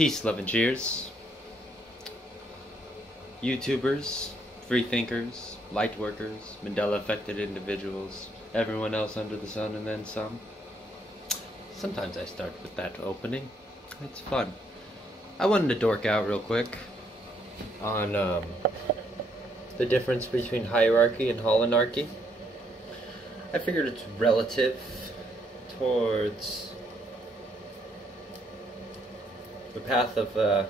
Peace, love, and cheers. YouTubers, free thinkers, light workers, Mandela-affected individuals, everyone else under the sun and then some. Sometimes I start with that opening. It's fun. I wanted to dork out real quick on the difference between hierarchy and holonarchy. I figured it's relative towards the path of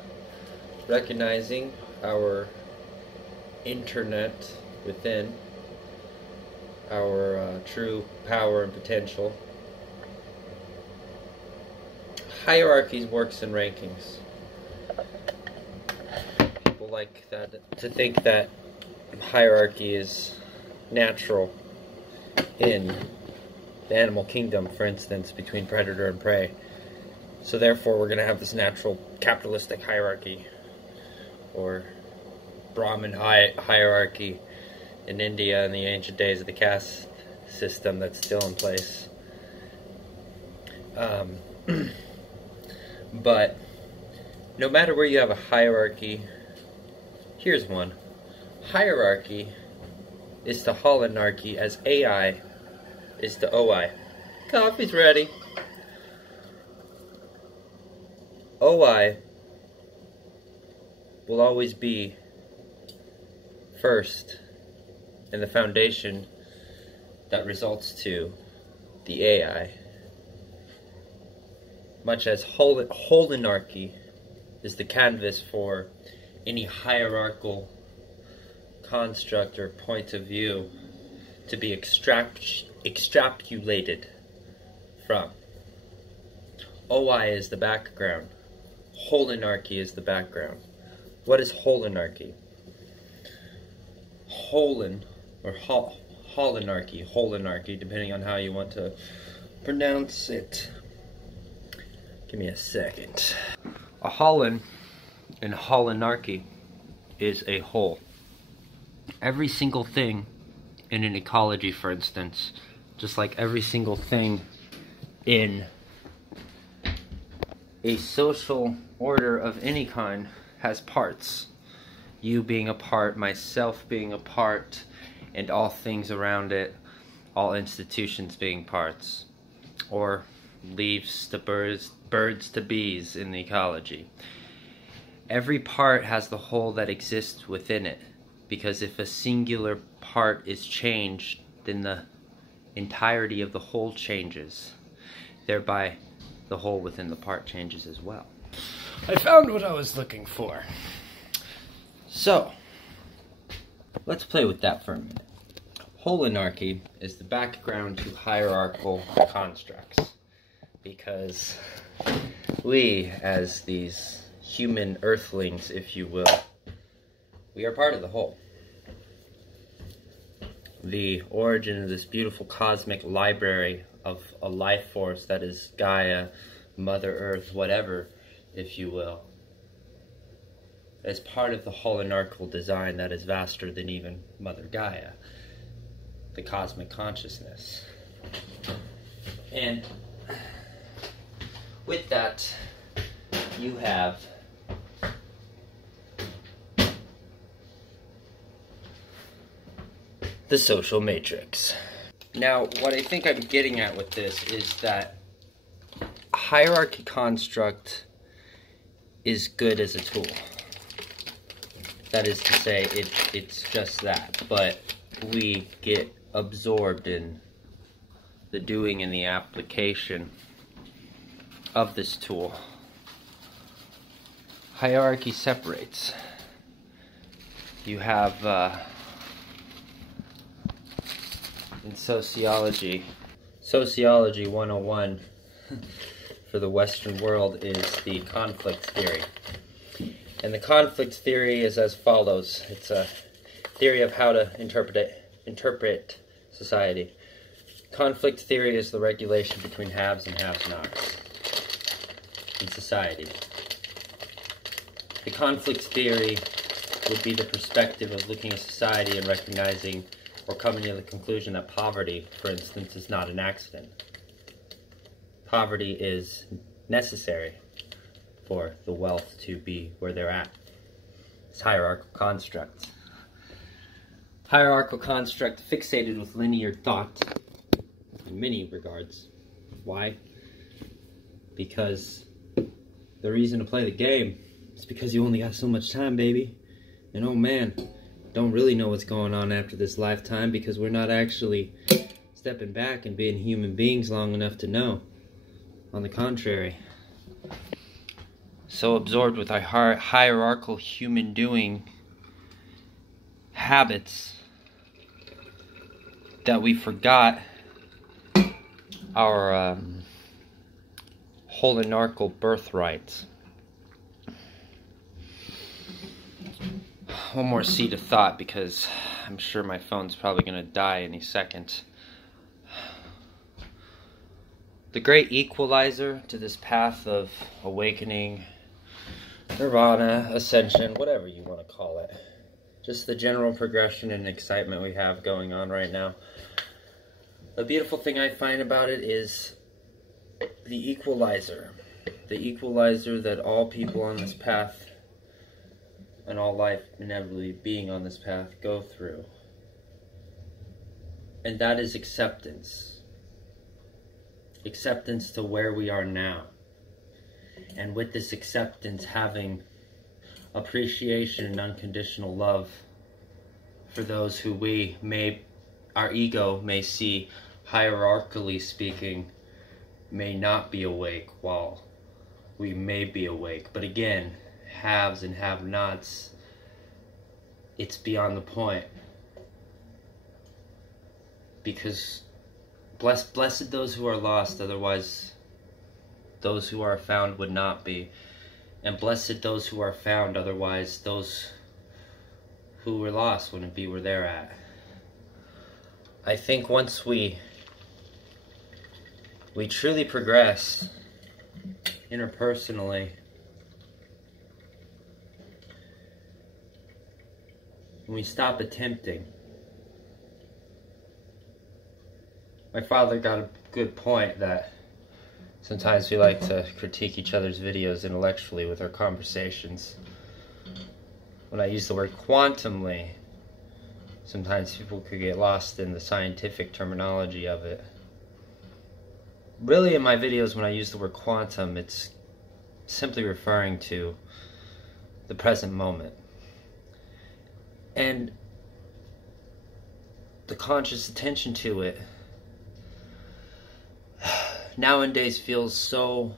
recognizing our internet within, our true power and potential. Hierarchies works in rankings. People like that to think that hierarchy is natural in the animal kingdom, for instance, between predator and prey. So therefore we're going to have this natural capitalistic hierarchy, or Brahmin hierarchy in India in the ancient days of the caste system that's still in place. But no matter where you have a hierarchy, here's one. Hierarchy is to holonarchy as AI is to OI. Coffee's ready. OI will always be first in the foundation that results to the AI, much as holonarchy is the canvas for any hierarchical construct or point of view to be extrapolated from. OI is the background. Holonarchy is the background. What is holonarchy? Holon, or holonarchy, depending on how you want to pronounce it. Give me a second. A holon in holonarchy is a whole. Every single thing in an ecology, for instance, just like every single thing in a social order of any kind, has parts. You being a part, myself being a part, and all things around it, all institutions being parts. Or leaves to birds to bees in the ecology. Every part has the whole that exists within it, because if a singular part is changed, then the entirety of the whole changes. Thereby, the whole within the part changes as well. I found what I was looking for. So, let's play with that for a minute. Holonarchy is the background to hierarchical constructs, because we, as these human earthlings, if you will, we are part of the whole. The origin of this beautiful cosmic library of a life force that is Gaia, Mother Earth, whatever, if you will, as part of the holonarchical design that is vaster than even Mother Gaia, the cosmic consciousness. And with that, you have the social matrix. Now, what I think I'm getting at with this is that a hierarchy construct is good as a tool. That is to say, it's just that, but we get absorbed in the doing and the application of this tool. Hierarchy separates. You have in sociology 101 for the Western world is the conflict theory. And the conflict theory is as follows. It's a theory of how to interpret society. Conflict theory is the regulation between haves and have-nots in society. The conflict theory would be the perspective of looking at society and recognizing or coming to the conclusion that poverty, for instance, is not an accident. Poverty is necessary for the wealth to be where they're at. It's hierarchical construct. Hierarchical construct fixated with linear thought in many regards. Why? Because the reason to play the game is because you only got so much time, baby. And oh man, don't really know what's going on after this lifetime because we're not actually stepping back and being human beings long enough to know. On the contrary, so absorbed with our hierarchical human doing habits that we forgot our holonarchical birthrights. One more seed of thought because I'm sure my phone's probably going to die any second. The great equalizer to this path of awakening, nirvana, ascension, whatever you want to call it. Just the general progression and excitement we have going on right now. The beautiful thing I find about it is the equalizer. The equalizer that all people on this path and all life inevitably being on this path go through. And that is acceptance. Acceptance to where we are now. And with this acceptance, having appreciation and unconditional love for those who our ego may see, hierarchically speaking, may not be awake while we may be awake. But again, haves and have-nots, it's beyond the point. Because blessed those who are lost, otherwise those who are found would not be. And blessed those who are found, otherwise those who were lost wouldn't be where they're at. I think once we truly progress interpersonally, when we stop attempting. My father got a good point that sometimes we like to critique each other's videos intellectually with our conversations. When I use the word quantumly, sometimes people could get lost in the scientific terminology of it. Really, in my videos, when I use the word quantum, it's simply referring to the present moment. And the conscious attention to it nowadays feels so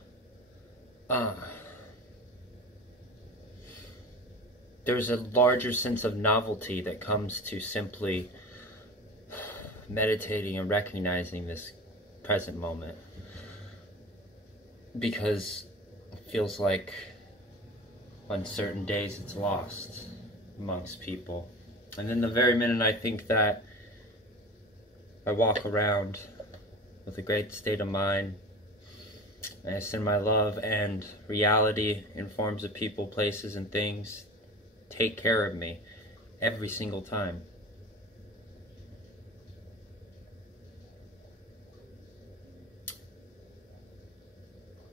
there's a larger sense of novelty that comes to simply meditating and recognizing this present moment, because it feels like on certain days it's lost amongst people. And then the very minute I think that, I walk around with a great state of mind, and I send my love, and reality in forms of people, places, and things take care of me every single time.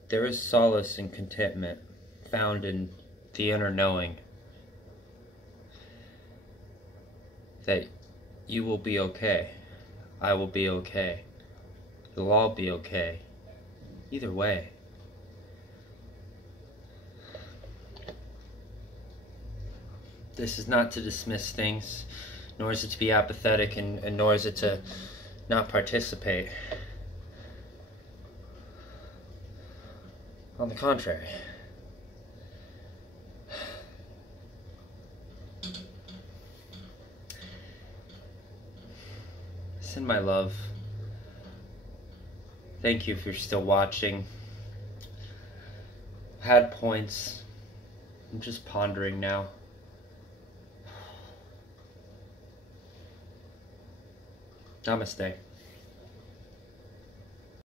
There is solace and contentment found in the inner knowing that you will be okay, I will be okay, it'll all be okay, either way. This is not to dismiss things, nor is it to be apathetic, and nor is it to not participate. On the contrary. Send my love. Thank you if you're still watching. Had points. I'm just pondering now. Namaste.